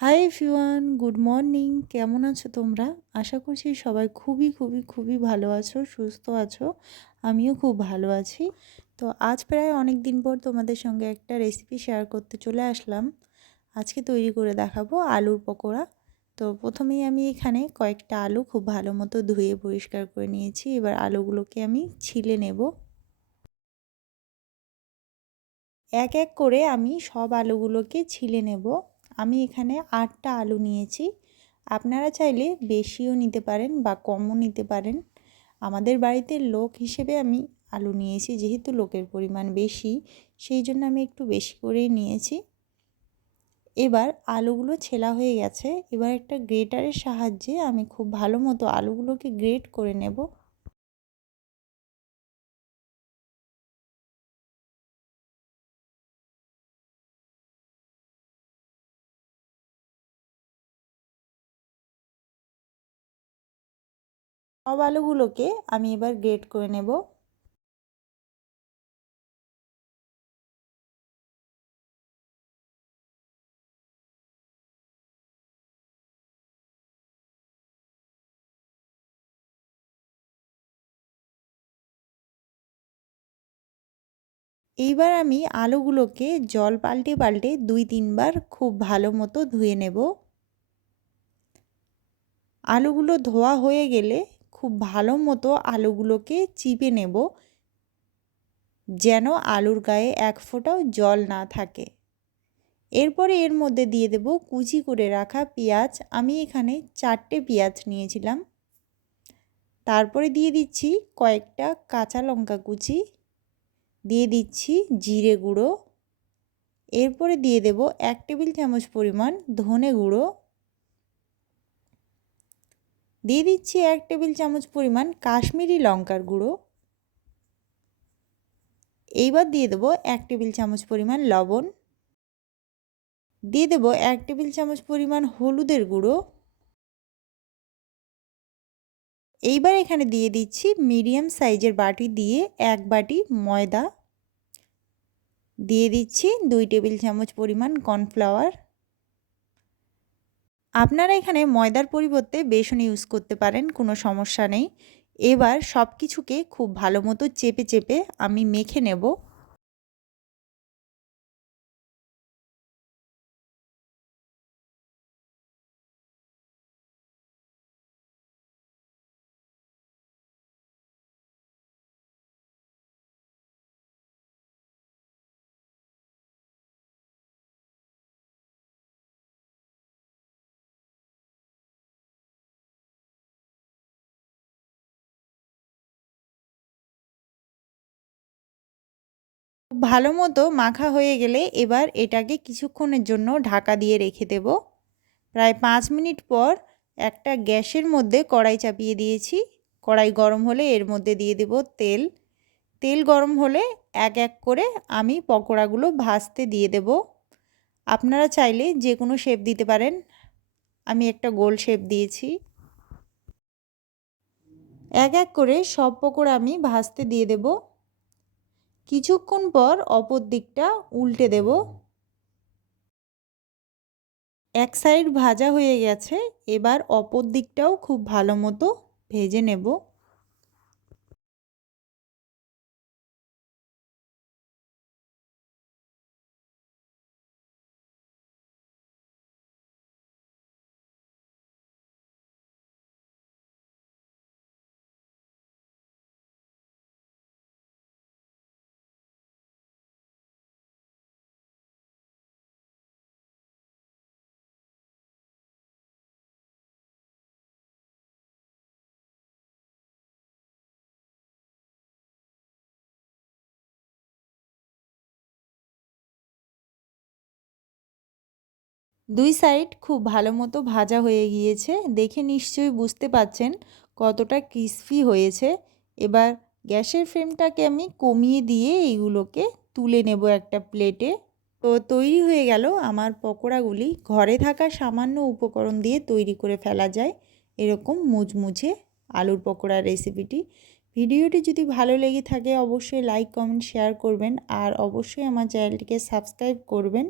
Hi everyone good morning কেমন আছো তোমরা? আশা করছি সবাই খুবই খুবই খুবই ভালো আছো, সুস্থ আছো। আমিও খুব ভালো আছি। তো আজ প্রায় অনেক দিন পর তোমাদের সঙ্গে একটা রেসিপি শেয়ার করতে চলে আসলাম। আজকে তৈরি করে দেখাবো আলুর পকোড়া। তো প্রথমেই আমি এখানে কয়েকটা আলু খুব ভালো মতো ধুয়ে পরিষ্কার করে নিয়েছি। এবার আলুগুলোকে আমি ছিলে নেব। এক এক করে আমি সব আলুগুলোকে ছিলে নেব। আমি এখানে আটটা আলু নিয়েছি। আপনারা চাইলে বেশিও নিতে পারেন বা কমও নিতে পারেন। আমাদের বাড়িতে লোক হিসেবে আমি আলু নিয়েছি, যেহেতু লোকের পরিমাণ বেশি, সেই জন্য আমি একটু বেশি করেই নিয়েছি। এবার আলুগুলো ছেলা হয়ে গেছে। এবার একটা গ্রেটারের সাহায্যে আমি খুব ভালো মতো আলুগুলোকে গ্রেট করে নেব। সব আলুগুলোকে আমি এবার গ্রেট করে নেব। এইবার আমি আলুগুলোকে জল পাল্টে পাল্টে দুই তিনবার খুব ভালো মতো ধুয়ে নেব। আলুগুলো ধোয়া হয়ে গেলে খুব ভালো মতো আলুগুলোকে চিপে নেব, যেন আলুর গায়ে এক ফোঁটাও জল না থাকে। এরপরে এর মধ্যে দিয়ে দেব কুচি করে রাখা পেঁয়াজ। আমি এখানে চারটে পেঁয়াজ নিয়েছিলাম। তারপরে দিয়ে দিচ্ছি কয়েকটা কাঁচা লঙ্কা কুচি। দিয়ে দিচ্ছি জিরে গুঁড়ো। এরপরে দিয়ে দেব এক টেবিল চামচ পরিমাণ ধনে গুঁড়ো। দিয়ে দিচ্ছি এক টেবিল চামচ পরিমাণ কাশ্মীরি লঙ্কার গুঁড়ো। এইবার দিয়ে দেবো এক টেবিল চামচ পরিমাণ লবণ। দিয়ে দেবো এক টেবিল চামচ পরিমাণ হলুদের গুঁড়ো। এইবার এখানে দিয়ে দিচ্ছি মিডিয়াম সাইজের বাটি দিয়ে এক বাটি ময়দা। দিয়ে দিচ্ছি দুই টেবিল চামচ পরিমাণ কর্নফ্লাওয়ার। আপনারা এখানে ময়দার পরিবর্তে বেসন ইউজ করতে পারেন, কোনো সমস্যা নেই। এবার সব কিছুকে খুব ভালো মতো চেপে চেপে আমি মেখে নেব। ভালো মতো মাখা হয়ে গেলে এবার এটাকে কিছুক্ষণের জন্য ঢাকা দিয়ে রেখে দেব। প্রায় পাঁচ মিনিট পর একটা গ্যাসের মধ্যে কড়াই চাপিয়ে দিয়েছি। কড়াই গরম হলে এর মধ্যে দিয়ে দেব তেল। তেল গরম হলে এক এক করে আমি পকোড়াগুলো ভাজতে দিয়ে দেব। আপনারা চাইলে যে কোনো শেপ দিতে পারেন। আমি একটা গোল শেপ দিয়েছি। এক এক করে সব পকোড়া আমি ভাজতে দিয়ে দেবো। কিছুক্ষণ পর অপর দিকটা উল্টে দেব। এক সাইড ভাজা হয়ে গেছে, এবার অপর দিকটাও খুব ভালো মতো ভেজে নেব। দুই সাইড খুব ভালো মতো ভাজা হয়ে গিয়েছে। দেখে নিশ্চয়ই বুঝতে পাচ্ছেন কতটা ক্রিসপি হয়েছে। এবার গ্যাসের ফ্লেমটাকে আমি কমিয়ে দিয়ে এইগুলোকে তুলে নেব একটা প্লেটে তো তৈরি হয়ে গেল আমার পকোড়াগুলি। ঘরে থাকা সামান্য উপকরণ দিয়ে তৈরি করে ফেলা যায় এরকম মুচমুচে আলুর পকোড়ার রেসিপিটি ভিডিওটি যদি ভালো লেগে থাকে অবশ্যই লাইক কমেন্ট শেয়ার করবেন। আর অবশ্যই আমার চ্যানেলটিকে সাবস্ক্রাইব করবেন।